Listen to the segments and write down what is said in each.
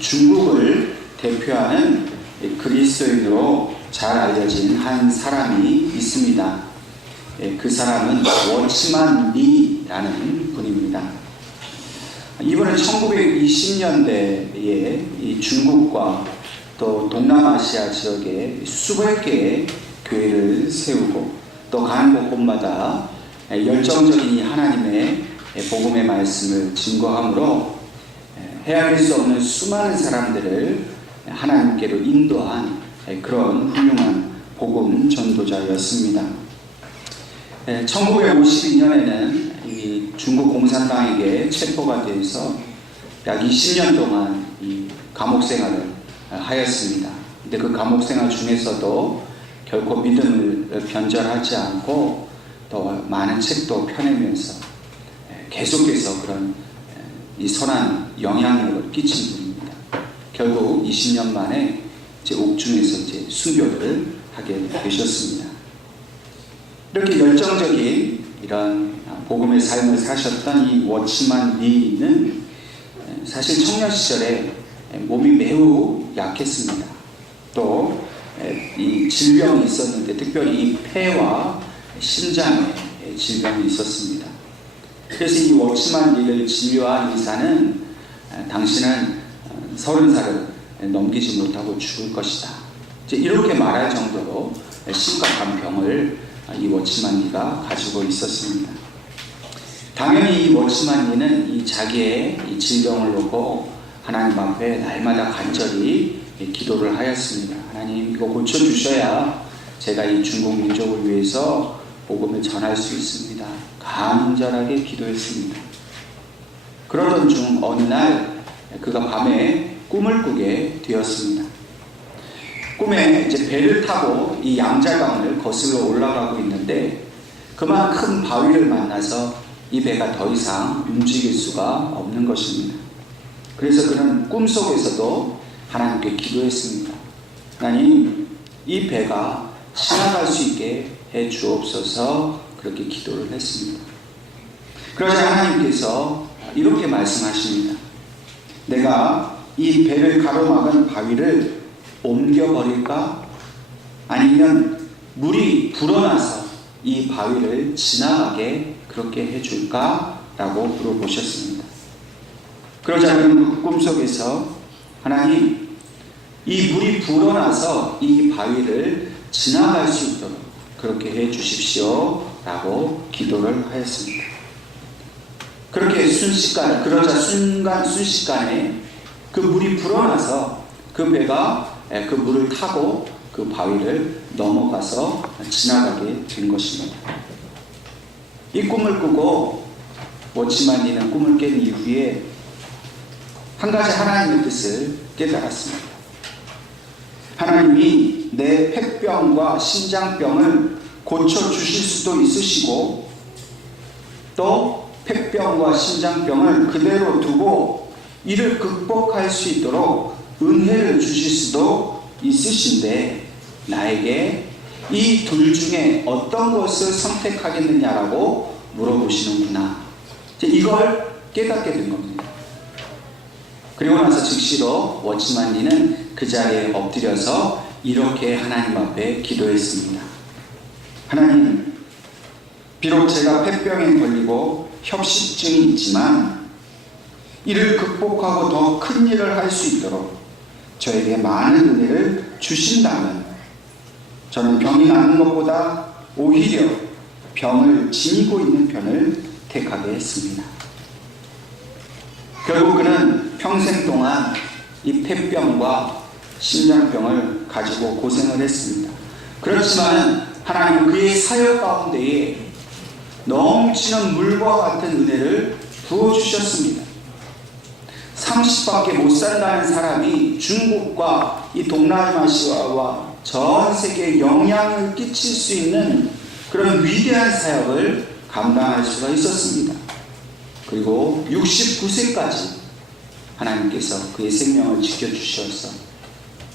중국을 대표하는 그리스도인으로 잘 알려진 한 사람이 있습니다. 그 사람은 워치만 리라는 분입니다. 이분은 1920년대에 이 중국과 또 동남아시아 지역에 수백 개의 교회를 세우고 또 가는 곳곳마다 열정적인 이 하나님의 복음의 말씀을 증거함으로 헤아릴 수 없는 수많은 사람들을 하나님께로 인도한 그런 훌륭한 복음 전도자였습니다. 1952년에는 이 중국 공산당에게 체포가 되어서 약 20년 동안 이 감옥 생활을 하였습니다. 근데 그 감옥 생활 중에서도 결코 믿음을 변절하지 않고 또 많은 책도 펴내면서 계속해서 그런 이 선한 영향력을 끼친 분입니다. 결국 20년 만에 옥중에서 순교를 하게 되셨습니다. 이렇게 열정적인 이런 복음의 삶을 사셨던 이 워치만 리는 사실 청년 시절에 몸이 매우 약했습니다. 또 이 질병이 있었는데 특별히 이 폐와 심장에 질병이 있었습니다. 그래서 이 워치만 리를 진료한 의사는 당신은 30살을 넘기지 못하고 죽을 것이다, 이렇게 말할 정도로 심각한 병을 이 워치만 리가 가지고 있었습니다. 당연히 이 워치만 리는 이 자기의 이 질병을 놓고 하나님 앞에 날마다 간절히 기도를 하였습니다. 하나님, 이거 고쳐주셔야 제가 이 중국 민족을 위해서 복음을 전할 수 있습니다. 간절하게 기도했습니다. 그러던 중 어느 날 그가 밤에 꿈을 꾸게 되었습니다. 꿈에 이제 배를 타고 이 양자강을 거슬러 올라가고 있는데 그만 큰 바위를 만나서 이 배가 더 이상 움직일 수가 없는 것입니다. 그래서 그는 꿈속에서도 하나님께 기도했습니다. 하나님, 이 배가 지나갈 수 있게 해 주옵소서, 그렇게 기도를 했습니다. 그러자 하나님께서 이렇게 말씀하십니다. 내가 이 배를 가로막은 바위를 옮겨버릴까? 아니면 물이 불어나서 이 바위를 지나가게 그렇게 해줄까? 라고 물어보셨습니다. 그러자 그는 그 꿈속에서 하나님, 이 물이 불어나서 이 바위를 지나갈 수 있도록 그렇게 해 주십시오 라고 기도를 하였습니다. 그렇게 순식간에 그 물이 불어나서 그 배가 그 물을 타고 그 바위를 넘어가서 지나가게 된 것입니다. 이 꿈을 꾸고 워치만 리는 꿈을 깬 이후에 한 가지 하나님의 뜻을 깨달았습니다. 하나님이 내 폐병과 심장병을 고쳐주실 수도 있으시고 또 폐병과 심장병을 그대로 두고 이를 극복할 수 있도록 은혜를 주실 수도 있으신데 나에게 이 둘 중에 어떤 것을 선택하겠느냐라고 물어보시는구나. 이걸 깨닫게 된 겁니다. 그리고 나서 즉시로 워치만 리는 그 자리에 엎드려서 이렇게 하나님 앞에 기도했습니다. 하나님, 비록 제가 폐병에 걸리고 협식증이 있지만 이를 극복하고 더 큰 일을 할 수 있도록 저에게 많은 은혜를 주신다면 저는 병이 낫는 것보다 오히려 병을 지니고 있는 편을 택하게 했습니다. 결국 그는 평생 동안 이 폐병과 심장병을 가지고 고생을 했습니다. 그렇지만 하나님은 그의 사역 가운데에 넘치는 물과 같은 은혜를 부어주셨습니다. 30밖에 못 산다는 사람이 중국과 이 동남아시아와 전 세계에 영향을 끼칠 수 있는 그런 위대한 사역을 감당할 수가 있었습니다. 그리고 69세까지 하나님께서 그의 생명을 지켜주셔서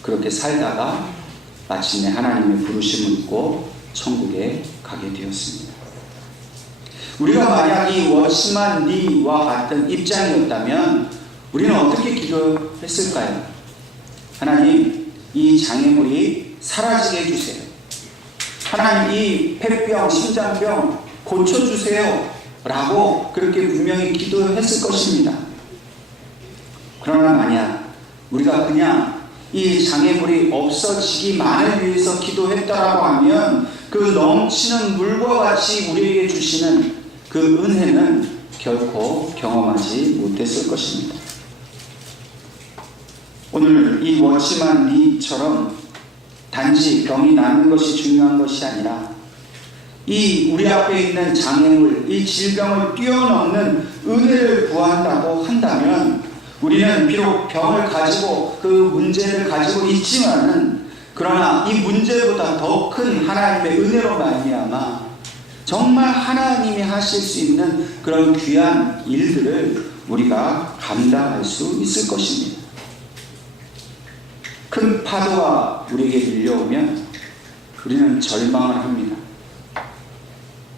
그렇게 살다가 마침내 하나님의 부르심을 입고 천국에 가게 되었습니다. 우리가 만약 이 워치만 리와 같은 입장이었다면 우리는 어떻게 기도했을까요? 하나님, 이 장애물이 사라지게 해주세요. 하나님, 이 폐병, 심장병 고쳐주세요 라고 그렇게 분명히 기도했을 것입니다. 그러나 만약 우리가 그냥 이 장애물이 없어지기만을 위해서 기도했다라고 하면 그 넘치는 물과 같이 우리에게 주시는 그 은혜는 결코 경험하지 못했을 것입니다. 오늘 이 워치만 리처럼 단지 병이 나는 것이 중요한 것이 아니라 이 우리 앞에 있는 장애물, 이 질병을 뛰어넘는 은혜를 구한다고 한다면 우리는 비록 병을 가지고 그 문제를 가지고 있지만은 그러나 이 문제보다 더 큰 하나님의 은혜로 말미암아 정말 하나님이 하실 수 있는 그런 귀한 일들을 우리가 감당할 수 있을 것입니다. 큰 파도가 우리에게 밀려오면 우리는 절망을 합니다.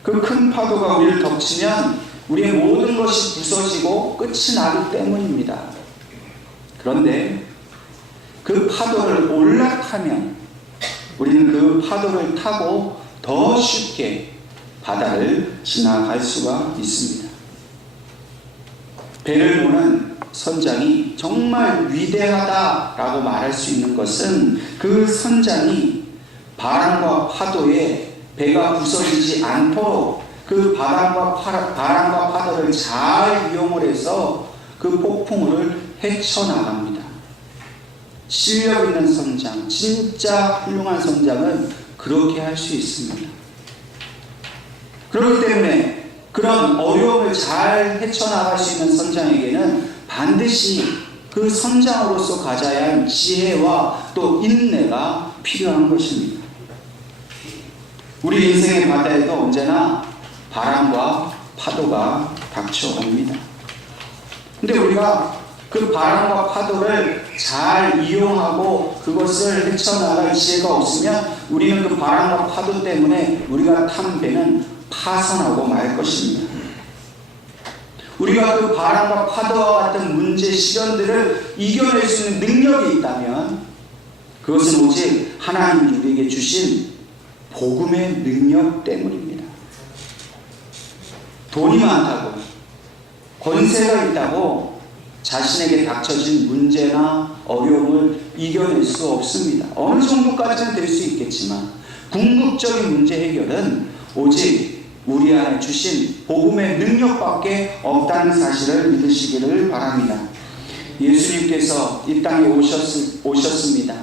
그 큰 파도가 우리를 덮치면 우리의 모든 것이 부서지고 끝이 나기 때문입니다. 그런데 그 파도를 올라타면 우리는 그 파도를 타고 더 쉽게 바다를 지나갈 수가 있습니다. 배를 보는 선장이 정말 위대하다라고 말할 수 있는 것은 그 선장이 바람과 파도에 배가 부서지지 않도록 그 바람과 파도를 잘 이용을 해서 그 폭풍우를 헤쳐나갑니다. 실력 있는 선장, 진짜 훌륭한 선장은 그렇게 할 수 있습니다. 그렇기 때문에 그런 어려움을 잘 헤쳐나갈 수 있는 선장에게는 반드시 그 선장으로서 가져야 할 지혜와 또 인내가 필요한 것입니다. 우리 인생의 바다에도 언제나 바람과 파도가 닥쳐옵니다. 근데 우리가 그 바람과 파도를 잘 이용하고 그것을 헤쳐나갈 지혜가 없으면 우리는 그 바람과 파도 때문에 우리가 탄 배는 파산하고 말 것입니다. 우리가 그 바람과 파도와 같은 문제, 시련들을 이겨낼 수 있는 능력이 있다면 그것은 오직 하나님이 우리에게 주신 복음의 능력 때문입니다. 돈이 많다고, 권세가 있다고 자신에게 닥쳐진 문제나 어려움을 이겨낼 수 없습니다. 어느 정도까지는 될 수 있겠지만 궁극적인 문제 해결은 오직 우리 안에 주신 복음의 능력밖에 없다는 사실을 믿으시기를 바랍니다. 예수님께서 이 땅에 오셨습니다.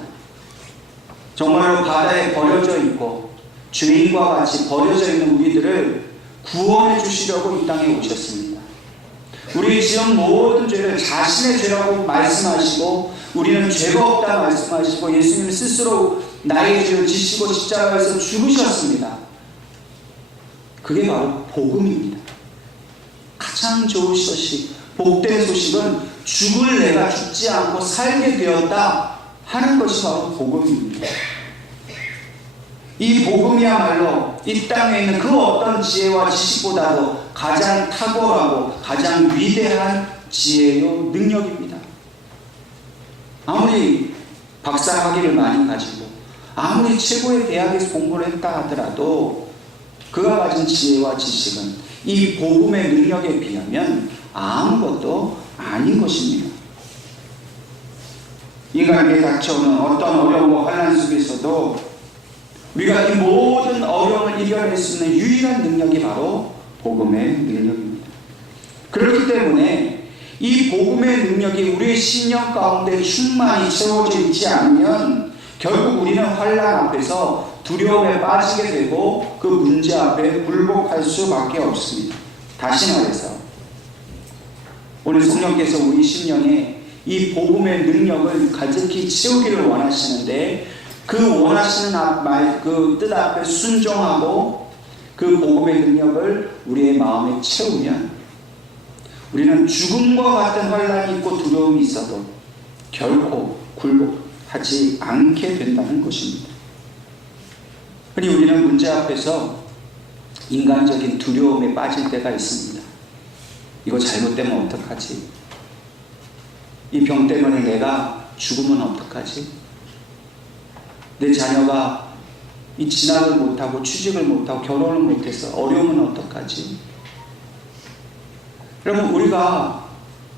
정말로 바다에 버려져 있고 죄인과 같이 버려져 있는 우리들을 구원해 주시려고 이 땅에 오셨습니다. 우리 지은 모든 죄를 자신의 죄라고 말씀하시고 우리는 죄가 없다 말씀하시고 예수님 스스로 나의 죄를 지시고 십자가에서 죽으셨습니다. 그게 바로 복음입니다. 가장 좋은 소식, 복된 소식은 죽을 내가 죽지 않고 살게 되었다 하는 것이 바로 복음입니다. 이 복음이야말로 이 땅에 있는 그 어떤 지혜와 지식보다도 가장 탁월하고 가장 위대한 지혜요 능력입니다. 아무리 박사 학위를 많이 가지고 아무리 최고의 대학에서 공부를 했다 하더라도 그가 가진 지혜와 지식은 이 복음의 능력에 비하면 아무것도 아닌 것입니다. 인간에게 닥쳐오는 어떤 어려움과 환난 속에서도 우리가 이 모든 어려움을 이겨낼 수 있는 유일한 능력이 바로 복음의 능력입니다. 그렇기 때문에 이 복음의 능력이 우리의 신령 가운데 충만히 채워져 있지 않으면 결국 우리는 환난 앞에서 두려움에 빠지게 되고 그 문제 앞에 굴복할 수밖에 없습니다. 다시 말해서 오늘 성령께서 우리 심령에 이 복음의 능력을 가득히 채우기를 원하시는데 그 원하시는 그 뜻 앞에 순종하고 그 복음의 능력을 우리의 마음에 채우면 우리는 죽음과 같은 환난이 있고 두려움이 있어도 결코 굴복하지 않게 된다는 것입니다. 흔히 우리는 문제 앞에서 인간적인 두려움에 빠질 때가 있습니다. 이거 잘못되면 어떡하지? 이 병 때문에 내가 죽으면 어떡하지? 내 자녀가 이 진학을 못하고 취직을 못하고 결혼을 못해서 어려우면 어떡하지? 여러분, 우리가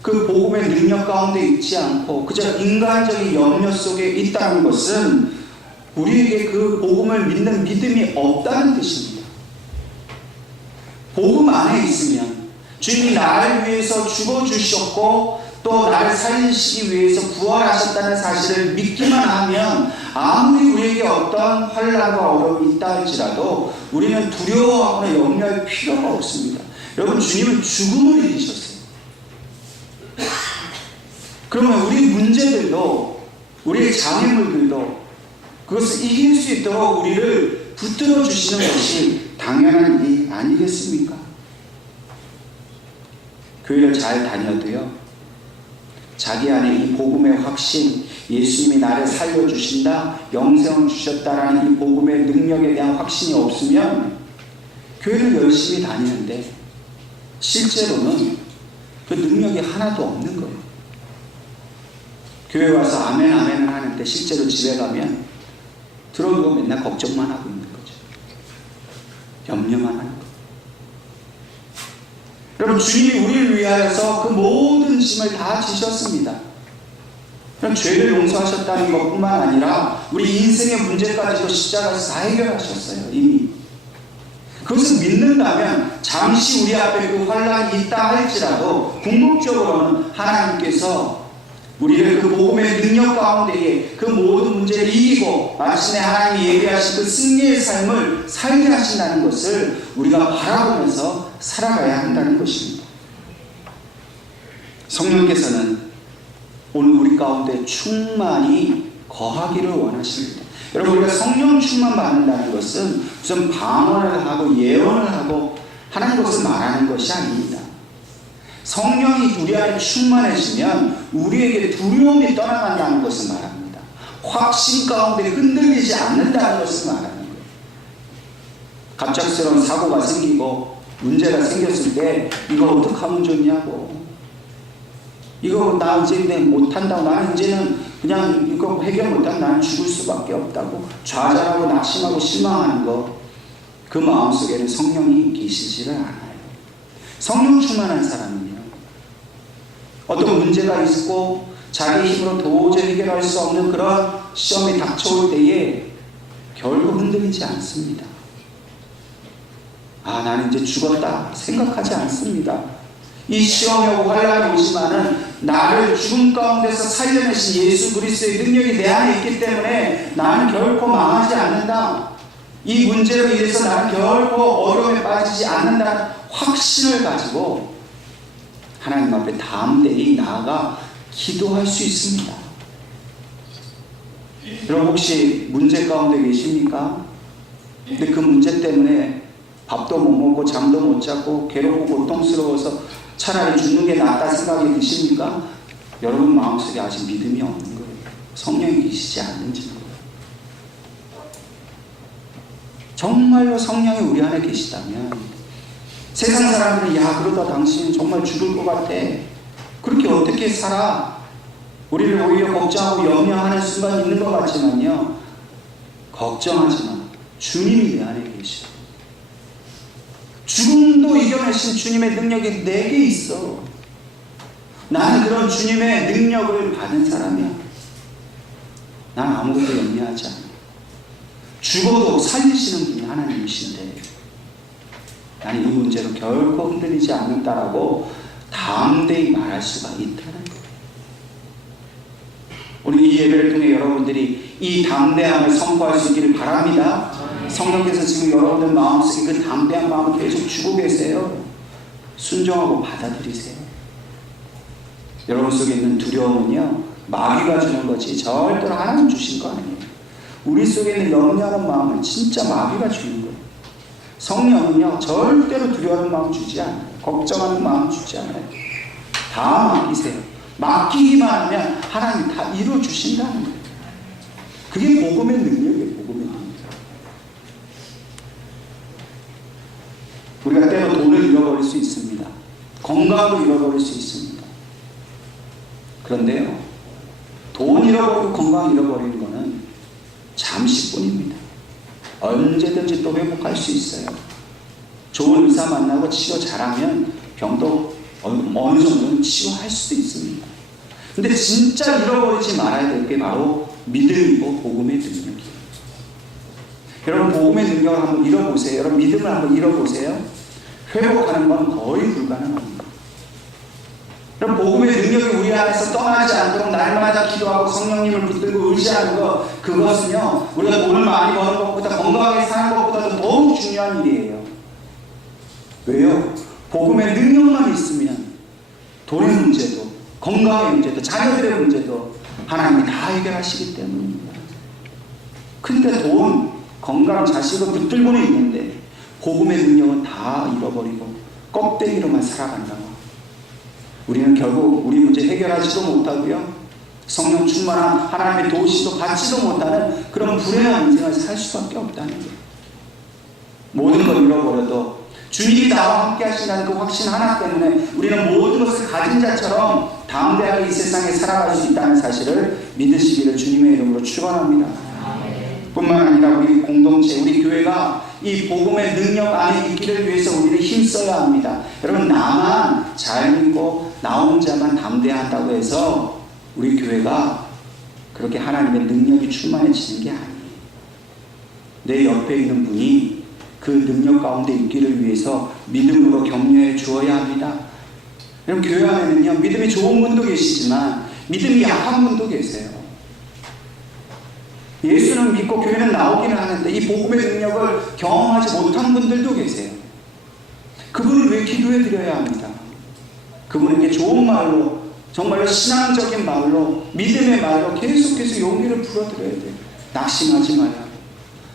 그 복음의 능력 가운데 있지 않고 그저 인간적인 염려 속에 있다는 것은 우리에게 그 복음을 믿는 믿음이 없다는 뜻입니다. 복음 안에 있으면 주님이 나를 위해서 죽어주셨고 또 나를 살리시기 위해서 부활하셨다는 사실을 믿기만 하면 아무리 우리에게 어떤 환난과 어려움이 있다 할지라도 우리는 두려워하거나 염려할 필요가 없습니다. 여러분, 주님은 죽음을 이기셨어요. 그러면 우리 문제들도 우리의 장애물들도 그것을 이길 수 있도록 우리를 붙들어 주시는 것이 당연한 일 아니겠습니까? 교회를 잘 다녀도요, 자기 안에 이 복음의 확신, 예수님이 나를 살려주신다, 영생을 주셨다라는 이 복음의 능력에 대한 확신이 없으면 교회를 열심히 다니는데 실제로는 그 능력이 하나도 없는 거예요. 교회 와서 아멘 아멘을 하는데 실제로 집에 가면 들어오고 맨날 걱정만 하고 있는 거죠. 염려만 하는 거예요. 여러분, 주님이 우리를 위하여서 그 모든 짐을 다 지셨습니다. 그럼 죄를 용서하셨다는 것뿐만 아니라 우리 인생의 문제까지도 십자가에서 다 해결하셨어요. 이미. 그것을 믿는다면 잠시 우리 앞에 그 환난이 있다 할지라도 궁극적으로는 하나님께서 우리를 그 복음의 능력 가운데에 그 모든 문제를 이기고 마침내 하나님이 예비하신 그 승리의 삶을 살게 하신다는 것을 우리가 바라보면서 살아가야 한다는 것입니다. 성령께서는 오늘 우리 가운데 충만히 거하기를 원하십니다. 여러분, 우리가 성령 충만 받는다는 것은 무슨 방언을 하고 예언을 하고 하는 것을 말하는 것이 아닙니다. 성령이 우리 안에 충만해지면 우리에게 두려움이 떠나간다는 것을 말합니다. 확신 가운데 흔들리지 않는다는 것을 말하는 거예요. 갑작스러운 사고가 생기고 문제가 생겼을 때 이거 어떻게 하면 좋냐고, 이거 나 이제 못한다고, 나는 이제는 그냥 이거 해결 못하면 나는 죽을 수밖에 없다고 좌절하고 낙심하고 실망하는 것, 그 마음속에는 성령이 계시지를 않아요. 성령 충만한 사람은요, 어떤 문제가 있고 자기 힘으로 도저히 해결할 수 없는 그런 시험이 닥쳐올 때에 결국 흔들리지 않습니다. 아, 나는 이제 죽었다 생각하지 않습니다. 이 시험이 오고 환난이 오지만은 나를 죽음 가운데서 살려내신 예수 그리스도의 능력이 내 안에 있기 때문에 나는 결코 망하지 않는다. 이 문제로 인해서 나는 결코 어려움에 빠지지 않는다는 확신을 가지고 하나님 앞에 담대히 나아가 기도할 수 있습니다. 여러분, 혹시 문제 가운데 계십니까? 근데 그 문제 때문에 밥도 못 먹고 잠도 못 자고 괴롭고 고통스러워서 차라리 죽는 게 낫다 생각이 드십니까? 여러분 마음속에 아직 믿음이 없는 거예요. 성령이 계시지 않는지 거예요. 정말로 성령이 우리 안에 계시다면 세상 사람들은 야, 그러다 당신 정말 죽을 것 같아, 그렇게 어떻게 살아, 우리를 오히려 걱정하고 염려하는 순간이 있는 것 같지만요, 걱정하지 마. 주님이 내 안에 계셔. 죽음도 이겨내신 주님의 능력이 내게 있어. 나는 그런 주님의 능력을 받은 사람이야. 난 아무것도 염려하지 않아. 죽어도 살리시는 분이 하나님이신데 나는 이 문제로 결코 흔들리지 않는다라고 담대히 말할 수가 있다는 거예요. 우리 이 예배를 통해 여러분들이 이 담대함을 선포할 수 있기를 바랍니다. 성령께서 지금 여러분들 마음속에 그 담대한 마음을 계속 주고 계세요. 순종하고 받아들이세요. 여러분 속에 있는 두려움은요, 마귀가 주는 거지 절대로 하나님 주신 거 아니에요. 우리 속에 있는 염려하는 마음은 진짜 마귀가 주는 거예요. 성령은요, 절대로 두려워하는 마음 주지 않아요. 걱정하는 마음 주지 않아요. 다 맡기세요. 맡기기만 하면 하나님 다 이루어 주신다는 거예요. 그게 복음의 능력이에요. 복음의 능력. 우리가 때로 돈을 잃어버릴 수 있습니다. 건강도 잃어버릴 수 있습니다. 그런데요, 돈 잃어버리고 건강 잃어버리는 거는 잠시뿐입니다. 언제든지 또 회복할 수 있어요. 좋은 의사 만나고 치료 잘하면 병도 어느 정도는 치료할 수도 있습니다. 근데 진짜 잃어버리지 말아야 될 게 바로 믿음이고 복음의 능력이에요. 여러분, 복음의 능력을 한번 잃어보세요. 여러분, 믿음을 한번 잃어보세요. 회복하는 건 거의 불가능합니다. 여러분, 복음의 능력이 우리 안에서 떠나지 않도록 날마다 기도하고 성령님을 붙들고 의지하는 것, 그것은요, 우리가 돈을 많이 버는 것보다 건강하게 사는 것보다도 더욱 중요한 일이에요. 왜요? 복음의 능력만 있으면 돈의 문제도, 건강의 문제도, 자녀들의 문제도 하나님이 다 해결하시기 때문입니다. 근데 돈, 건강, 자식을 붙들고는 있는데 복음의 능력은 다 잃어버리고 껍데기로만 살아간다고. 우리는 결국 우리 문제 해결하지도 못하고요, 성령 충만한 하나님의 도우시도 받지도 못하는 그런 불행한 인생을 살 수밖에 없다는 거예요. 모든 걸 잃어버려도 주님이 나와 함께 하신다는 그 확신 하나 때문에 우리는 모든 것을 가진 자처럼 담대하게 이 세상에 살아갈 수 있다는 사실을 믿으시기를 주님의 이름으로 축원합니다. 뿐만 아니라 우리 공동체, 우리 교회가 이 복음의 능력 안에 있기를 위해서 우리는 힘써야 합니다. 여러분, 나만 잘 믿고 나 혼자만 담대하다고 해서 우리 교회가 그렇게 하나님의 능력이 충만해지는 게 아니에요. 내 옆에 있는 분이 그 능력 가운데 있기를 위해서 믿음으로 격려해 주어야 합니다. 여러분, 교회 안에는요, 믿음이 좋은 분도 계시지만 믿음이 약한 분도 계세요. 예수는 믿고 교회는 나오기는 하는데 이 복음의 능력을 경험하지 못한 분들도 계세요. 그분을 왜 기도해 드려야 합니다. 그분에게 좋은 말로, 정말로 신앙적인 말로, 믿음의 말로 계속해서 용기를 불어드려야 돼요. 낙심하지 말라고.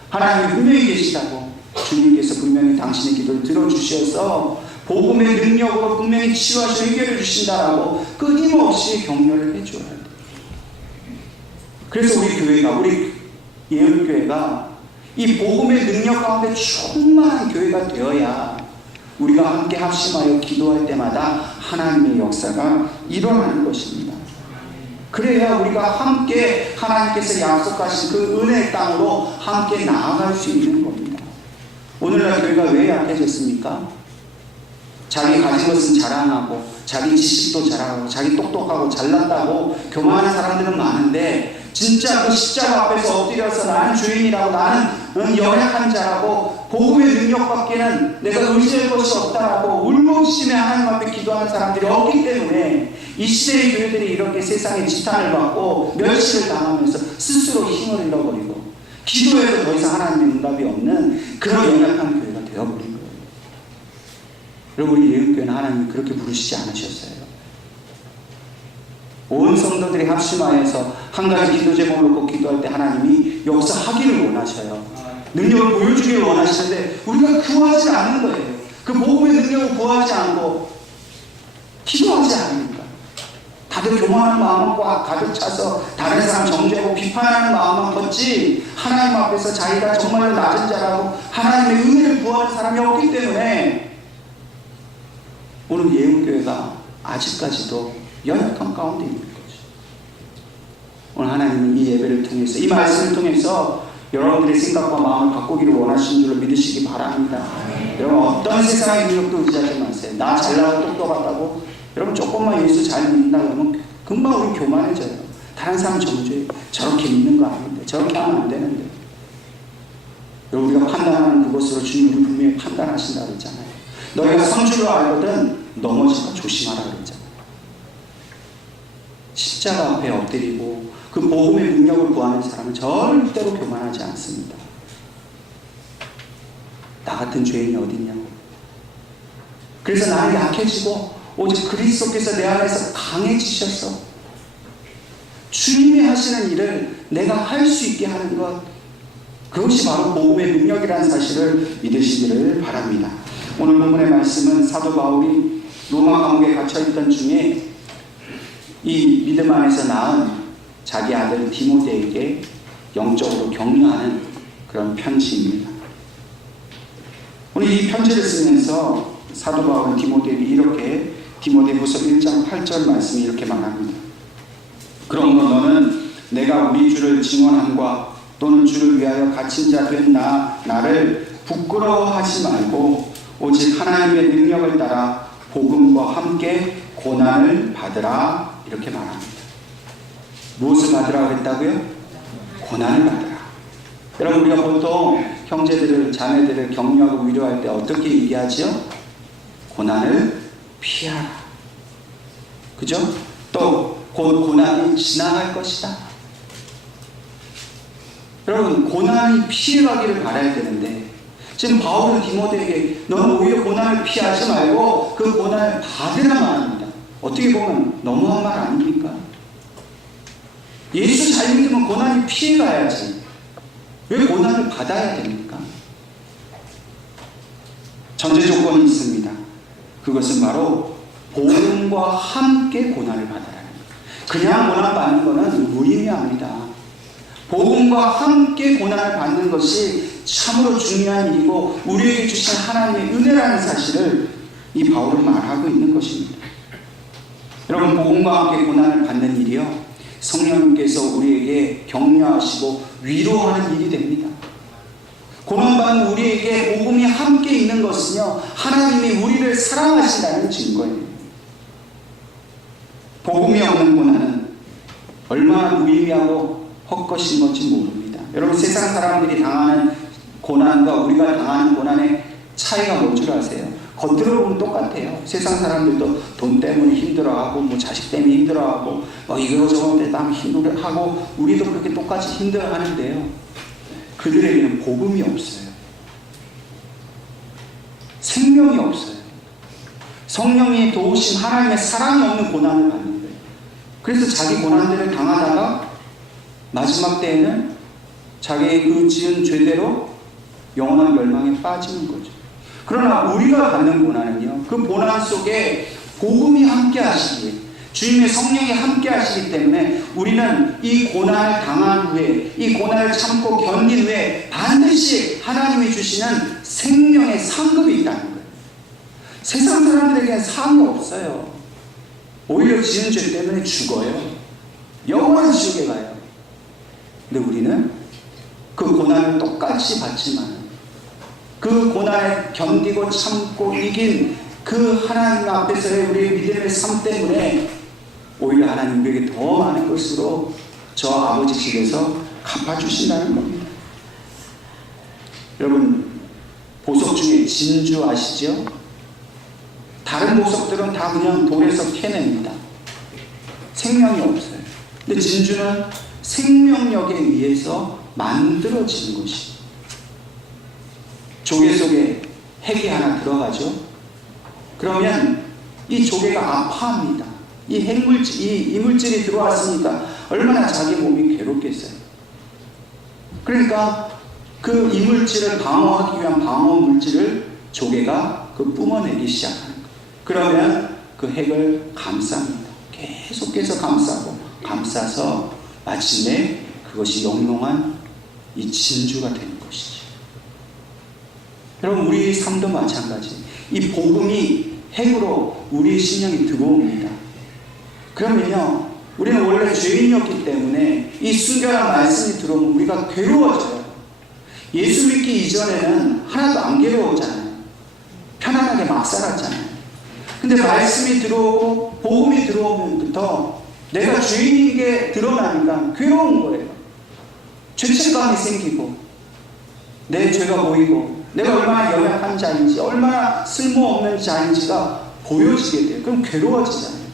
하나님이 분명히 계시다고. 주님께서 분명히 당신의 기도를 들어주셔서 복음의 능력으로 분명히 치유하시고 해결해 주신다라고 끊임없이 격려를 해줘야 돼요. 그래서 우리 교회가, 우리 예언교회가 이 복음의 능력 가운데 충만한 교회가 되어야 우리가 함께 합심하여 기도할 때마다 하나님의 역사가 일어나는 것입니다. 그래야 우리가 함께 하나님께서 약속하신 그 은혜의 땅으로 함께 나아갈 수 있는 겁니다. 오늘날 교회가 왜 약해졌습니까? 자기 가진 것은 자랑하고, 자기 지식도 자랑하고, 자기 똑똑하고 잘났다고 교만한 사람들은 많은데, 진짜 그 십자가 앞에서 엎드려서 나는 죄인이라고, 나는 연약한 자라고, 복음의 능력밖에는 내가 의지할 것이 없다라고 울부짖으며 하나님 앞에 기도하는 사람들이 없기 때문에 이 시대의 교회들이 이렇게 세상에 지탄을 받고 멸시를 당하면서 스스로 힘을 잃어버리고 기도해도 더 이상 하나님의 응답이 없는 그런 연약한 교회가 되어버린 거예요. 여러분, 우리 예언교회는 하나님이 그렇게 부르시지 않으셨어요. 온 성도들이 합심하여서 한 가지 기도 제목을 놓고 기도할 때 하나님이 역사하기를 원하셔요. 능력을 보여주기를 원하시는데 우리가 구하지 않는 거예요. 그 복음의 능력을 구하지 않고 기도하지 않으니까. 다들 교만한 마음은 가득 차서 다른 사람 정죄하고 비판하는 마음만 컸지, 하나님 앞에서 자기가 정말로 낮은 자라고 하나님의 은혜를 구하는 사람이 없기 때문에 오늘 예언교회가 아직까지도 연약한 가운데 있는 거죠. 오늘 하나님은 이 예배를 통해서, 이 말씀을 통해서 여러분들의 생각과 마음을 바꾸기를 원하시는 줄로 믿으시기 바랍니다. 여러분, 어떤 세상의 능력도 의지하지 마세요. 나 잘나고 똑똑하다고 여러분 조금만 예수 잘 믿는다 그러면 금방 우리 교만해져요. 다른 사람 정죄해요. 저렇게 믿는 거 아닌데, 저렇게 하면 안 되는데. 여러분, 우리가 판단하는 그것으로 주님이 분명히 판단하신다 그랬잖아요. 너희가 선줄로 알거든 넘어지면 조심하라 그랬잖아요. 십자가 앞에 엎드리고 그 복음의 능력을 구하는 사람은 절대로 교만하지 않습니다. 나 같은 죄인이 어딨냐고. 그래서 나는 약해지고 오직 그리스도께서 내 안에서 강해지셔서 주님이 하시는 일을 내가 할 수 있게 하는 것, 그것이 바로 복음의 능력이라는 사실을 믿으시기를 바랍니다. 오늘 본문의 말씀은 사도 바울이 로마 감옥에 갇혀있던 중에 이 믿음 안에서 낳은 자기 아들 디모데에게 영적으로 격려하는 그런 편지입니다. 오늘 이 편지를 쓰면서 사도 바울은 디모데에게 이렇게, 디모데후서 1장 8절 말씀이 이렇게 말합니다. 그러므로 너는 내가 우리 주를 증언함과 또는 주를 위하여 갇힌 자 된 나를 부끄러워하지 말고 오직 하나님의 능력을 따라 복음과 함께 고난을 받으라, 이렇게 말합니다. 무엇을 받으라고 했다고요? 고난을 받으라. 여러분, 우리가 보통 형제들을, 자매들을 격려하고 위로할 때 어떻게 얘기하죠? 고난을 피하라. 그죠? 또 곧 고난이 지나갈 것이다. 여러분, 고난이 피해가기를 바라야 되는데 지금 바울은 디모데에게 너는 오히려 고난을 피하지 말고 그 고난을 받으라 말합니다. 어떻게 보면 너무한 말 아닙니까? 예수 잘 믿으면 고난이 피해가야지 왜 고난을 받아야 됩니까? 전제 조건이 있습니다. 그것은 바로 복음과 함께 고난을 받아라. 그냥 고난 받는 것은 무의미합니다. 복음과 함께 고난을 받는 것이 참으로 중요한 일이고 우리에게 주신 하나님의 은혜라는 사실을 이 바울은 말하고 있는 것입니다. 여러분, 복음과 함께 고난을 받는 일이요, 성령님께서 우리에게 격려하시고 위로하는 일이 됩니다. 고난받는 우리에게 복음이 함께 있는 것은요, 하나님이 우리를 사랑하신다는 증거예요. 복음이 없는 고난은 얼마나 무의미하고 헛것인 건지 모릅니다. 여러분, 세상 사람들이 당하는 고난과 우리가 당하는 고난의 차이가 뭔 줄 아세요? 겉으로 보면 똑같아요. 세상 사람들도 돈 때문에 힘들어하고 뭐 자식 때문에 힘들어하고 이거저거 때문에 힘들어하고 우리도 그렇게 똑같이 힘들어하는데요, 그들에게는 복음이 없어요. 생명이 없어요. 성령이 도우신 하나님의 사랑이 없는 고난을 받는 거예요. 그래서 자기 고난들을 당하다가 마지막 때에는 자기의 그 지은 죄대로 영원한 멸망에 빠지는 거죠. 그러나 우리가 받는 고난은요, 그 고난 속에 복음이 함께 하시기에, 주님의 성령이 함께 하시기 때문에 우리는 이 고난을 당한 후에, 이 고난을 참고 견딘 후에 반드시 하나님이 주시는 생명의 상급이 있다는 거예요. 세상 사람들에게는 상이 없어요. 오히려 지은 죄 때문에 죽어요. 영원한 지옥에 가요. 근데 우리는 그 고난을 똑같이 받지만 그 고난을 견디고 참고 이긴 그 하나님 앞에서의 우리의 믿음의 삶 때문에 오히려 하나님 우리에게 더 많은 것으로 저 아버지 집에서 갚아주신다는 겁니다. 여러분, 보석 중에 진주 아시죠? 다른 보석들은 다 그냥 돌에서 캐냅니다. 생명이 없어요. 근데 진주는 생명력에 의해서 만들어지는 것이, 조개 속에 핵이 하나 들어가죠. 그러면 이 조개가 아파합니다. 이 핵물질, 이 이물질이 들어왔으니까 얼마나 자기 몸이 괴롭겠어요. 그러니까 그 이물질을 방어하기 위한 방어 물질을 조개가 뿜어내기 시작하는 거예요. 그러면 그 핵을 감쌉니다. 계속해서 감싸고 감싸서 마침내 그것이 영롱한 이 진주가 되는 것이죠. 여러분, 우리 삶도 마찬가지. 이 복음이 핵으로 우리의 심령이 들어옵니다. 그러면요, 우리는 원래 죄인이었기 때문에 이 순결한 말씀이 들어오면 우리가 괴로워져요. 예수 믿기 이전에는 하나도 안 괴로웠잖아요. 편안하게 막 살았잖아요. 근데 말씀이 들어오고 복음이 들어오면부터 내가 죄인인 게 드러나니까 괴로운 거예요. 죄책감이 생기고 내 죄가 보이고 내가 얼마나 연약한 자인지, 얼마나 쓸모없는 자인지가 보여지게 돼요. 그럼 괴로워지잖아요.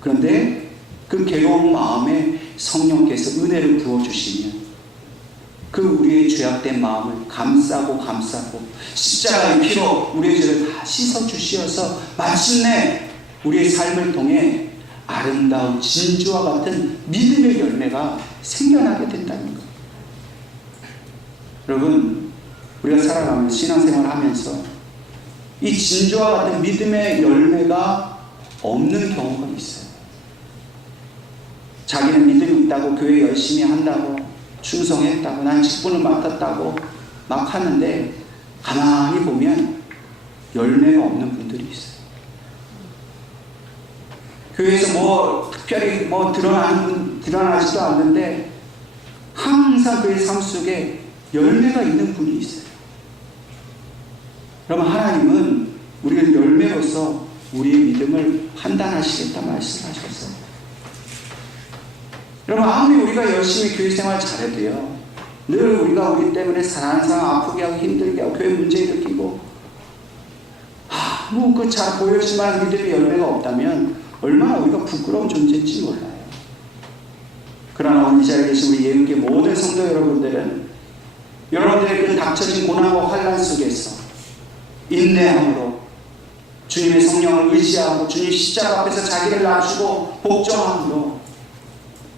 그런데 그 괴로운 마음에 성령께서 은혜를 부어주시면 그 우리의 죄악된 마음을 감싸고 십자가의 피로 우리의 죄를 다 씻어주시어서 마침내 우리의 삶을 통해 아름다운 진주와 같은 믿음의 열매가 생겨나게 된다는 것. 여러분, 우리가 살아가면서 신앙생활을 하면서 이 진주와 같은 믿음의 열매가 없는 경우가 있어요. 자기는 믿음이 있다고, 교회 열심히 한다고, 충성했다고, 난 직분을 맡았다고 막 하는데 가만히 보면 열매가 없는 분들이 있어요. 교회에서 뭐 특별히 뭐 드러나지도 않는데 항상 그의 삶 속에 열매가 있는 분이 있어요. 그러면 하나님은 우리의 열매로서 우리의 믿음을 판단하시겠다 말씀하셨어요. 여러분, 아무리 우리가 열심히 교회 생활 잘해도요, 늘 우리가 우리 때문에 사랑하는 사람 아프게 하고 힘들게 하고 교회 문제 일으키고 뭐 그 잘 보여지만 믿음의 열매가 없다면 얼마나 우리가 부끄러운 존재인지 몰라요. 그러나 오늘 이 자리에 계신 우리 예은교 모든 성도 여러분들은 여러분들의 그 닥쳐진 고난과 환난 속에서 인내함으로 주님의 성령을 의지하고 주님 십자가 앞에서 자기를 낮추고 복종함으로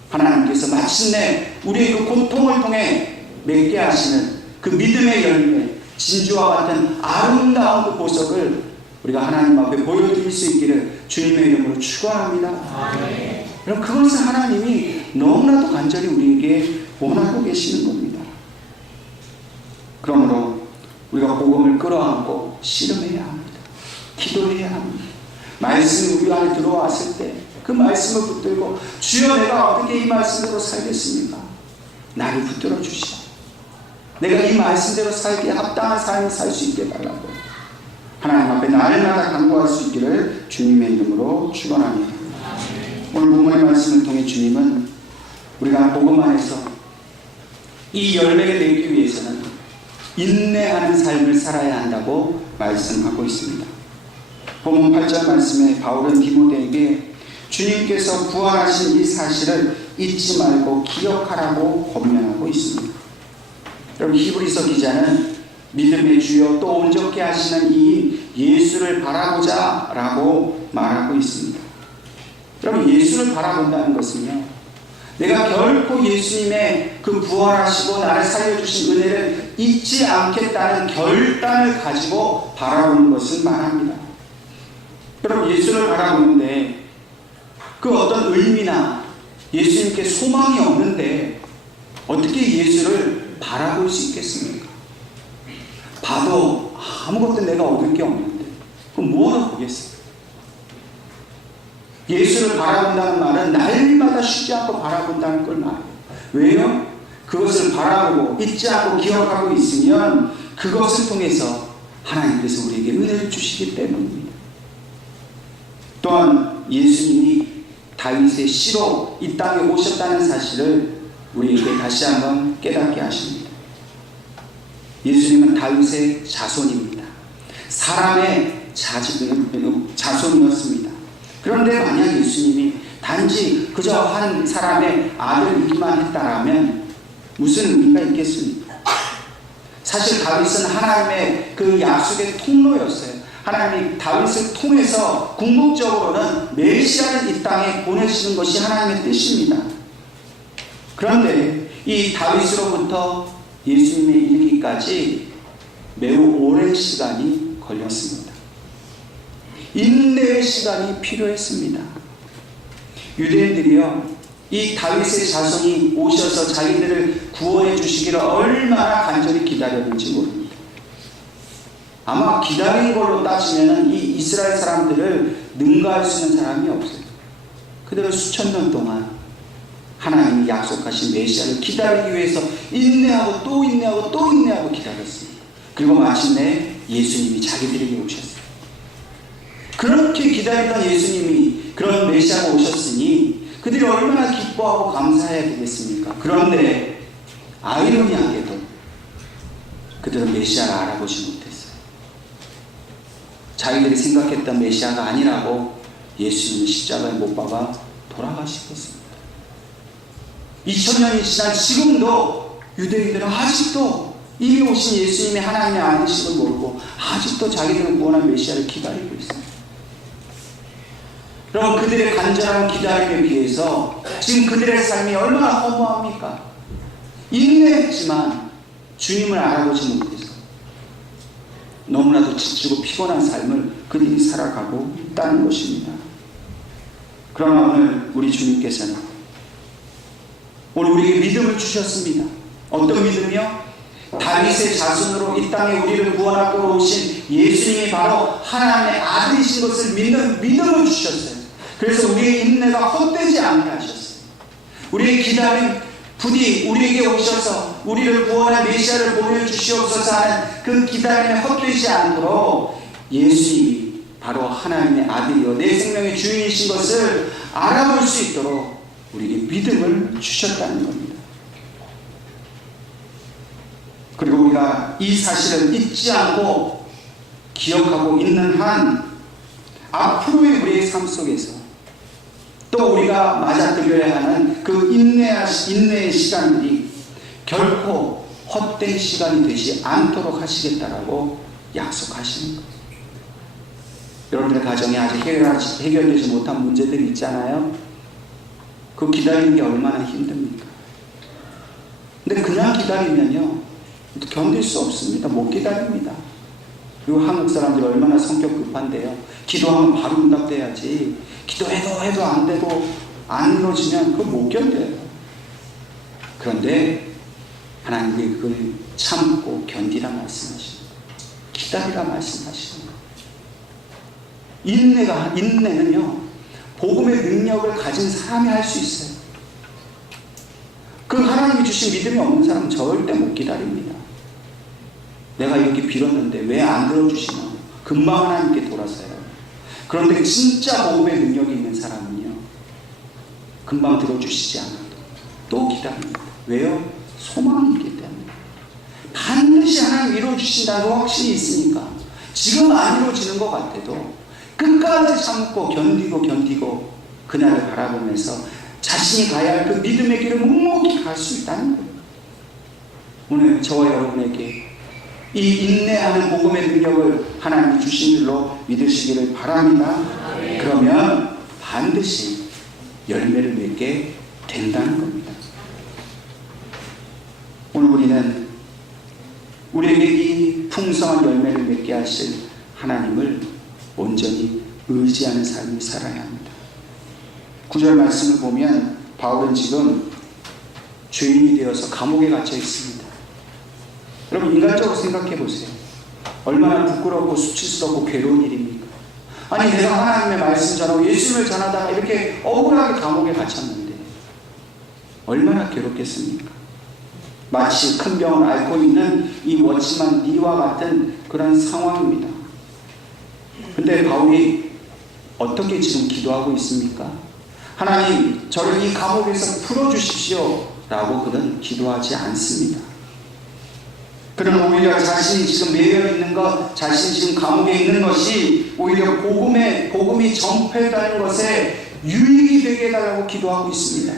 하나님께서 마침내 우리의 그 고통을 통해 맺게 하시는 그 믿음의 열매, 진주와 같은 아름다운 그 보석을 우리가 하나님 앞에 보여드릴 수 있기를 주님의 이름으로 축원합니다. 여러분, 그것을 하나님이 너무나도 간절히 우리에게 원하고 계시는 겁니다. 그러므로 우리가 복음을 끌어안고 씨름해야 합니다. 기도해야 합니다. 말씀이 우리 안에 들어왔을 때 그 말씀을 붙들고 주여 내가 어떻게 이 말씀대로 살겠습니까? 나를 붙들어 주시오. 내가 이 말씀대로 살기에 합당한 삶을 살 수 있게 달라고 하나님 앞에 날마다 간구할 수 있기를 주님의 이름으로 축원합니다. 오늘 본문의 말씀을 통해 주님은 우리가 복음 안에서 이 열매를 내기 위해서는 인내하는 삶을 살아야 한다고 말씀하고 있습니다. 본문 8절 말씀에 바울은 디모데에게 주님께서 부활하신 이 사실을 잊지 말고 기억하라고 권면하고 있습니다. 여러분, 히브리서 기자는 믿음의 주여 또 온전케 하시는 이 예수를 바라보자 라고 말하고 있습니다. 여러분, 예수를 바라본다는 것은요, 내가 결코 예수님의 그 부활하시고 나를 살려주신 은혜를 잊지 않겠다는 결단을 가지고 바라보는 것을 말합니다. 여러분, 예수를 바라보는데 그 어떤 의미나 예수님께 소망이 없는데 어떻게 예수를 바라볼 수 있겠습니까? 봐도 아무것도 내가 얻을 게 없는데 그럼 뭐하러 보겠어요? 예수를 바라본다는 말은 날마다 쉬지 않고 바라본다는 걸 말해요. 왜요? 그것을 바라보고 잊지 않고 기억하고 있으면 그것을 통해서 하나님께서 우리에게 은혜를 주시기 때문입니다. 또한 예수님이 다윗의 씨로 이 땅에 오셨다는 사실을 우리에게 다시 한번 깨닫게 하십니다. 예수님은 다윗의 자손입니다. 사람의 자손이었습니다. 그런데 만약 예수님이 단지 그저 한 사람의 아들이기만 했다라면 무슨 의미가 있겠습니까? 사실 다윗은 하나님의 그 약속의 통로였어요. 하나님이 다윗을 통해서 궁극적으로는 메시아를 이 땅에 보내시는 것이 하나님의 뜻입니다. 그런데 이 다윗으로부터 예수님의 이르기까지 매우 오랜 시간이 걸렸습니다. 인내의 시간이 필요했습니다. 유대인들이요, 이 다윗의 자손이 오셔서 자기들을 구원해 주시기를 얼마나 간절히 기다렸는지 모릅니다. 아마 기다린 걸로 따지면 이 이스라엘 사람들을 능가할 수 있는 사람이 없어요. 그대로 수천 년 동안 하나님이 약속하신 메시아를 기다리기 위해서 인내하고 또 인내하고 또 인내하고 기다렸습니다. 그리고 마침내 예수님이 자기들에게 오셨어요. 그렇게 기다리던 예수님이 그런 메시아가 오셨으니 그들이 얼마나 기뻐하고 감사해야 되겠습니까? 그런데 아이러니하게도 그들은 메시아를 알아보지 못했어요. 자기들이 생각했던 메시아가 아니라고 예수님이 십자가에 못 박아 돌아가시겠습니다. 2000년이 지난 지금도 유대인들은 아직도 이미 오신 예수님이 하나님의 아들이심을 모르고 아직도 자기들을 구원한 메시아를 기다리고 있습니다. 그럼 그들의 간절한 기다림에 비해서 지금 그들의 삶이 얼마나 허무합니까? 인내했지만 주님을 알아보지 못해서 너무나도 지치고 피곤한 삶을 그들이 살아가고 있다는 것입니다. 그러나 오늘 우리 주님께서는 오늘 우리에게 믿음을 주셨습니다. 어떤 믿음이요? 다윗의 자손으로 이 땅에 우리를 구원하고 오신 예수님이 바로 하나님의 아들이신 것을 믿는 믿음을 주셨어요. 그래서 우리의 인내가 헛되지 않게 하셨어요. 우리의 기다림, 부디 우리에게 오셔서 우리를 구원할 메시아를 보여주시옵소서 하는 그 기다림에 헛되지 않도록 예수님이 바로 하나님의 아들이요 내 생명의 주인이신 것을 알아볼 수 있도록 우리에게 믿음을 주셨다는 겁니다. 그리고 우리가 이 사실을 잊지 않고 기억하고 있는 한 앞으로의 우리의 삶 속에서 또 우리가 맞아들여야 하는 그 인내의 시간들이 결코 헛된 시간이 되지 않도록 하시겠다라고 약속하시는 거예요. 여러분들의 가정에 아직 해결되지 못한 문제들이 있잖아요. 그 기다리는 게 얼마나 힘듭니까? 근데 그냥 기다리면요 견딜 수 없습니다. 못 기다립니다. 그리고 한국 사람들이 얼마나 성격 급한데요. 기도하면 바로 응답돼야지. 기도해도 안 되고 안 이루어지면 그거 못 견뎌요. 그런데 하나님이 그걸 참고 견디라 말씀하시는 거예요. 기다리라 말씀하시는 거예요. 인내는요 복음의 능력을 가진 사람이 할 수 있어요. 그 하나님이 주신 믿음이 없는 사람은 절대 못 기다립니다. 내가 이렇게 빌었는데 왜 안 들어주시나 금방 하나님께 돌아서요. 그런데 진짜 복음의 능력이 있는 사람은요 금방 들어주시지 않아도 또 기다립니다. 왜요? 소망이 있기 때문에. 반드시 하나님 이루어주신다는 확신이 있으니까 지금 안 이루어지는 것 같아도 끝까지 참고 견디고 그날을 바라보면서 자신이 가야 할 그 믿음의 길을 묵묵히 갈 수 있다는 거예요. 오늘 저와 여러분에게 이 인내하는 복음의 능력을 하나님이 주신 줄로 믿으시기를 바랍니다. 그러면 반드시 열매를 맺게 된다는 겁니다. 오늘 우리는 우리에게 이 풍성한 열매를 맺게 하실 하나님을 온전히 의지하는 삶을 살아야 합니다. 9절 말씀을 보면 바울은 지금 죄인이 되어서 감옥에 갇혀 있습니다. 여러분 인간적으로 생각해 보세요. 얼마나 부끄럽고 수치스럽고 괴로운 일입니까? 아니 내가 하나님의 말씀 전하고 예수님을 전하다가 이렇게 억울하게 감옥에 갇혔는데 얼마나 괴롭겠습니까? 마치 큰 병을 앓고 있는 이 워치만 니와 같은 그런 상황입니다. 근데 바울이 어떻게 지금 기도하고 있습니까? 하나님 저를 이 감옥에서 풀어주십시오 라고 그는 기도하지 않습니다. 그는 오히려 자신이 지금 매여 있는 것, 자신이 지금 감옥에 있는 것이 오히려 복음이 전파되는 것에 유익이 되게 해달라고 기도하고 있습니다.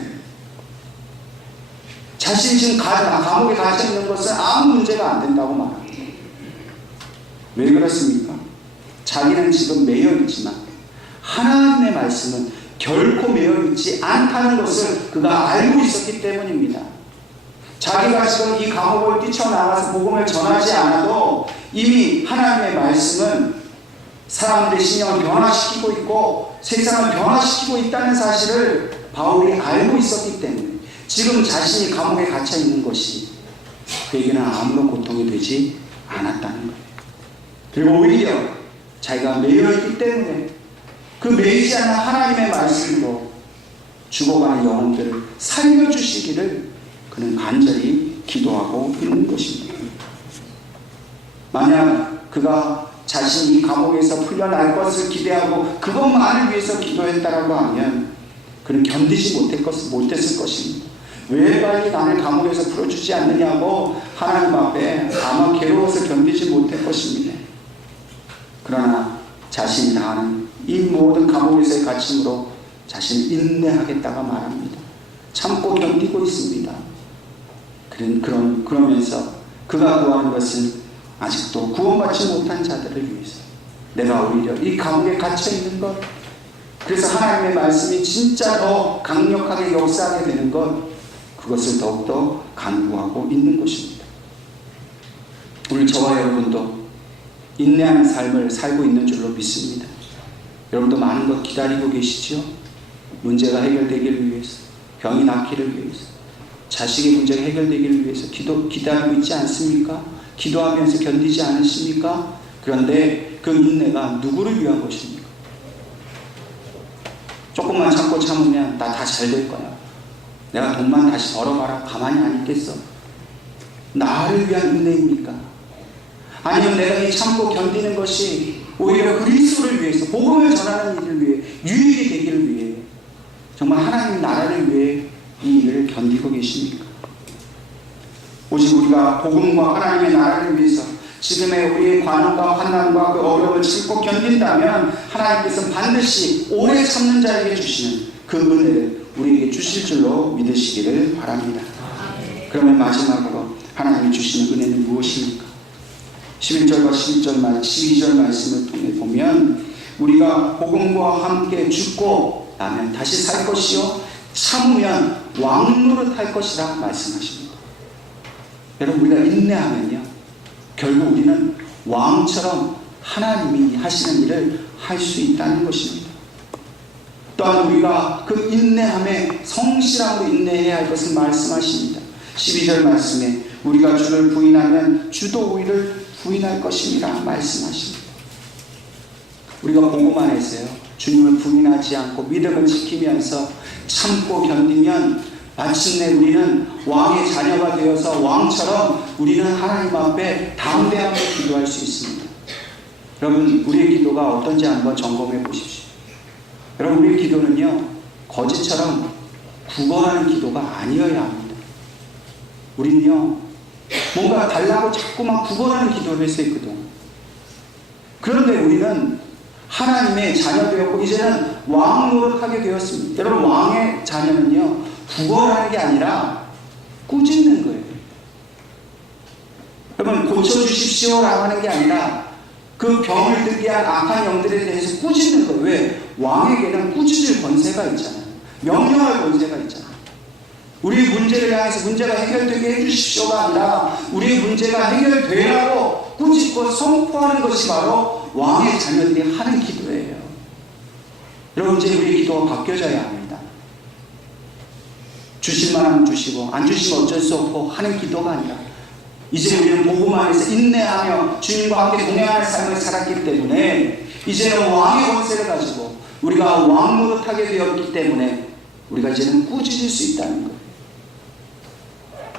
자신이 지금 감옥에 갇혀 있는 것은 아무 문제가 안 된다고 말합니다. 왜 그렇습니까? 자기는 지금 매여 있지만 하나님의 말씀은 결코 매여 있지 않다는 것을 그가 알고 있었기 때문입니다. 자기가 지금 이 감옥을 뛰쳐나가서 복음을 전하지 않아도 이미 하나님의 말씀은 사람들의 신령을 변화시키고 있고 세상을 변화시키고 있다는 사실을 바울이 알고 있었기 때문에 지금 자신이 감옥에 갇혀 있는 것이 그에게는 아무런 고통이 되지 않았다는 거예요. 그리고 오히려 자기가 매여있기 때문에 그 매이지 않는 하나님의 말씀으로 죽어가는 영혼들을 살려주시기를 그는 간절히 기도하고 있는 것입니다. 만약 그가 자신이 감옥에서 풀려날 것을 기대하고 그것만을 위해서 기도했다라고 하면 그는 견디지 못했을 것입니다. 왜 빨리 나를 감옥에서 풀어주지 않느냐고 하나님 앞에 아마 괴로워서 견디지 못할 것입니다. 그러나 자신이 당하는 이 모든 감옥에서의 갇힘으로 자신을 인내하겠다가 말합니다. 참고 견디고 있습니다. 그러면서 그가 구하는 것은 아직도 구원받지 못한 자들을 위해서 내가 오히려 이 감옥에 갇혀있는 것, 그래서 하나님의 말씀이 진짜 더 강력하게 역사하게 되는 것, 그것을 더욱더 간구하고 있는 것입니다. 오늘 저와 여러분도 인내하는 삶을 살고 있는 줄로 믿습니다. 여러분도 많은 것 기다리고 계시죠? 문제가 해결되기를 위해서, 병이 낫기를 위해서, 자식의 문제가 해결되기를 위해서 기다리고 있지 않습니까? 기도하면서 견디지 않으십니까? 그런데 그 인내가 누구를 위한 것입니까? 조금만 참으면 나 다 잘 될 거야. 내가 돈만 다시 벌어봐라. 가만히 안 있겠어. 나를 위한 인내입니까? 아니면 내가 이 참고 견디는 것이 오히려 그리스도를 위해서, 복음을 전하는 일을 위해, 유익이 되기를 위해, 정말 하나님 나라를 위해 이 일을 견디고 계십니까? 오직 우리가 복음과 하나님의 나라를 위해서 지금의 우리의 관원과 환난과 그 어려움을 참고 견딘다면 하나님께서 반드시 오래 참는 자에게 주시는 그 은혜를 우리에게 주실 줄로 믿으시기를 바랍니다. 그러면 마지막으로 하나님이 주시는 은혜는 무엇입니까? 11절과 12절 말씀을 통해 보면 우리가 복음과 함께 죽고 나면 다시 살 것이요 참으면 왕노릇 할 것이라 말씀하십니다. 여러분, 우리가 인내하면요 결국 우리는 왕처럼 하나님이 하시는 일을 할 수 있다는 것입니다. 또한 우리가 그 인내함에 성실함으로 인내해야 할 것을 말씀하십니다. 12절 말씀에 우리가 주를 부인하면 주도 우리를 부인할 것입니다 말씀하십니다. 우리가 복음 안에서요 주님을 부인하지 않고 믿음을 지키면서 참고 견디면 마침내 우리는 왕의 자녀가 되어서 왕처럼 우리는 하나님 앞에 담대하게 기도할 수 있습니다. 여러분, 우리의 기도가 어떤지 한번 점검해 보십시오. 여러분, 우리의 기도는요 거짓처럼 구걸하는 기도가 아니어야 합니다. 우리는요 뭔가 달라고 자꾸만 구걸하는 기도를 했었거든. 그런데 우리는 하나님의 자녀 되었고 이제는 왕 노릇하게 되었습니다. 여러분, 왕의 자녀는요 구걸하는 게 아니라 꾸짖는 거예요. 여러분, 고쳐주십시오 라고 하는 게 아니라 그 병을 들게 한 악한 영들에 대해서 꾸짖는 거예요. 왜? 왕에게는 꾸짖을 권세가 있잖아요. 명령할 권세가 있잖아요. 우리의 문제를 향해서 문제가 해결되게 해주십시오가 아니라 우리의 문제가 해결되라고 꾸짖고 선포하는 것이 바로 왕의 자녀들이 하는 기도예요. 여러분, 이제 우리의 기도가 바뀌어져야 합니다. 주실만 하면 주시고 안 주시면 어쩔 수 없고 하는 기도가 아니라 이제 우리는 복음 안에서 인내하며 주님과 함께 동행하는 삶을 살았기 때문에 이제는 왕의 권세를 가지고 우리가 왕 노릇하게 되었기 때문에 우리가 이제는 꾸짖을 수 있다는 거예요.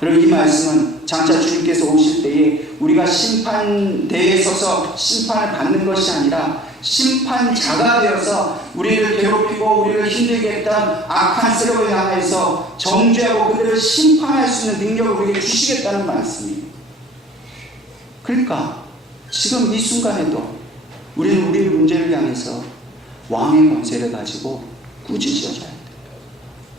여러분, 이 말씀은 장차 주님께서 오실 때에 우리가 심판대에 서서 심판을 받는 것이 아니라 심판자가 되어서 우리를 괴롭히고 우리를 힘들게 했던 악한 세력을 향해서 정죄하고 그들을 심판할 수 있는 능력을 우리에게 주시겠다는 말씀이에요. 그러니까 지금 이 순간에도 우리는 우리의 문제를 향해서 왕의 권세를 가지고 꾸짖어져야 돼요.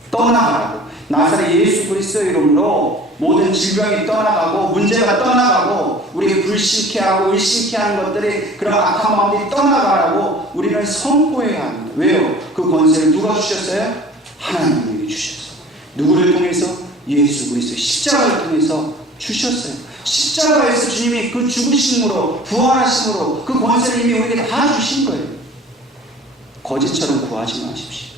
떠나가라고. 나사렛 예수 그리스도의 이름으로 모든 질병이 떠나가고 문제가 떠나가고 우리가 불신케 하고 의심케 하는 것들이 그런 악한 마음들이 떠나가라고 우리는 선포해야 합니다. 왜요? 그 권세를 누가 주셨어요? 하나님이 주셨어요. 누구를 통해서? 예수 그리스도 십자가를 통해서 주셨어요. 십자가에서 주님이 그 죽으심으로 부활하심으로 그 권세를 이미 우리에게 다 주신 거예요. 거짓처럼 구하지 마십시오.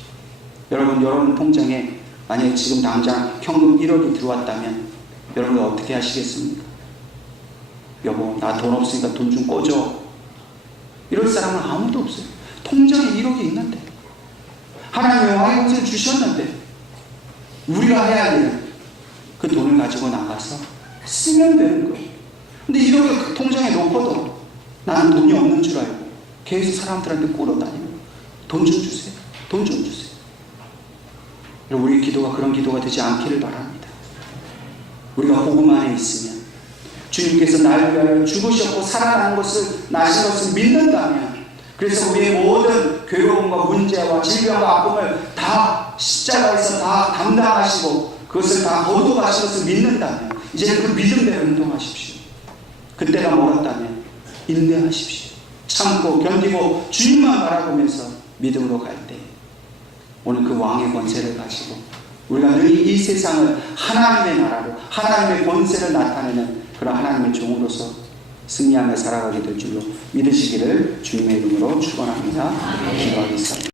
여러분 통장에 만약에 지금 당장 현금 1억이 들어왔다면 여러분 어떻게 하시겠습니까? 여보, 나 돈 없으니까 돈 좀 꺼줘. 이럴 사람은 아무도 없어요. 통장에 1억이 있는데 하나님의 왕의 권세를 주셨는데 우리가 해야 할 일은 그 돈을 가지고 나가서 쓰면 되는 거예요. 근데 1억을 통장에 놓고도 나는 돈이 없는 줄 알고 계속 사람들한테 꿇어다니는 돈 좀 주세요. 돈 좀 주세요. 우리 기도가 그런 기도가 되지 않기를 바랍니다. 우리가 복음 안에 있으면 주님께서 나를 위하여 죽으셨고 살아나는 것을 나신 것을 믿는다면, 그래서 우리의 모든 괴로움과 문제와 질병과 아픔을 다 십자가에서 다 담당하시고 그것을 다 거두가신 것을 믿는다면 이제는 그 믿음대로 행동하십시오. 그때가 멀었다면 인내하십시오. 참고 견디고 주님만 바라보면서 믿음으로 갈 때 오늘 그 왕의 권세를 가지고 우리가 늘 이 세상을 하나님의 나라로 하나님의 권세를 나타내는 그런 하나님의 종으로서 승리하며 살아가게 될 줄로 믿으시기를 주님의 이름으로 축원합니다. 기도하겠습니다.